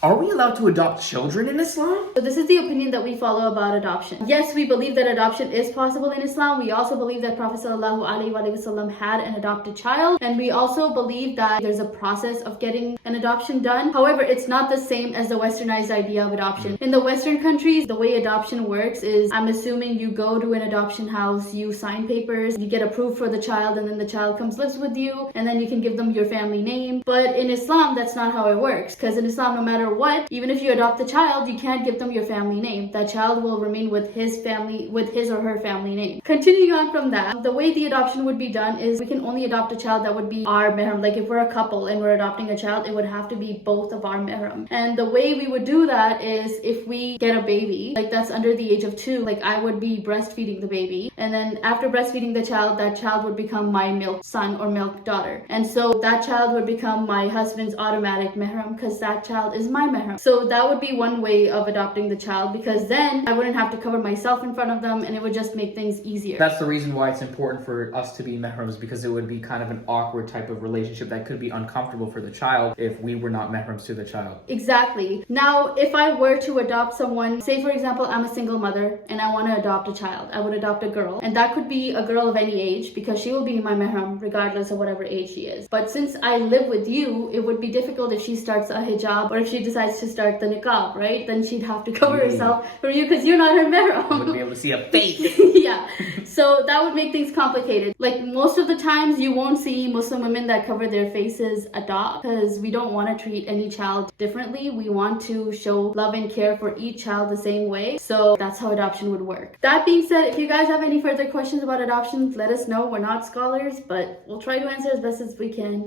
Are we allowed to adopt children in Islam? So this is the opinion that we follow about adoption. Yes, we believe that adoption is possible in Islam. We also believe that Prophet ﷺ had an adopted child, and we also believe that there's a process of getting an adoption done. However, it's not the same as the westernized idea of adoption. In the Western countries, the way adoption works is, I'm assuming you go to an adoption house, you sign papers, you get approved for the child, and then the child comes lives with you, and then you can give them your family name. But in Islam, that's not how it works, because in Islam, no matter what, even if you adopt a child, you can't give them your family name. That child will remain with his family, with his or her family name. Continuing on from that, the way the adoption would be done is we can only adopt a child that would be our mahram. Like if we're a couple and we're adopting a child, it would have to be both of our mahram. And the way we would do that is if we get a baby, like that's under the age of 2, like I would be breastfeeding the baby. And then after breastfeeding the child, that child would become my milk son or milk daughter. And so that child would become my husband's automatic mahram because that child is my mahram. So that would be one way of adopting the child, because then I wouldn't have to cover myself in front of them and it would just make things easier. That's the reason why it's important for us to be mahrams, because it would be kind of an awkward type of relationship that could be uncomfortable for the child if we were not mahrams to the child. Exactly. Now, if I were to adopt someone, say for example, I'm a single mother and I want to adopt a child, I would adopt a girl. And that could be a girl of any age because she will be my mahram regardless of whatever age she is. But since I live with you, it would be difficult if she starts a hijab or if she decides to start the niqab, right? Then she'd have to cover herself from you because you're not her mahram. You wouldn't be able to see a face. Yeah. So that would make things complicated. Like most of the times you won't see Muslim women that cover their faces adopt because we don't want to treat any child differently. We want to show love and care for each child the same way. So that's how adoption would work. That being said, if you guys have any further questions about adoption, let us know. We're not scholars, but we'll try to answer as best as we can.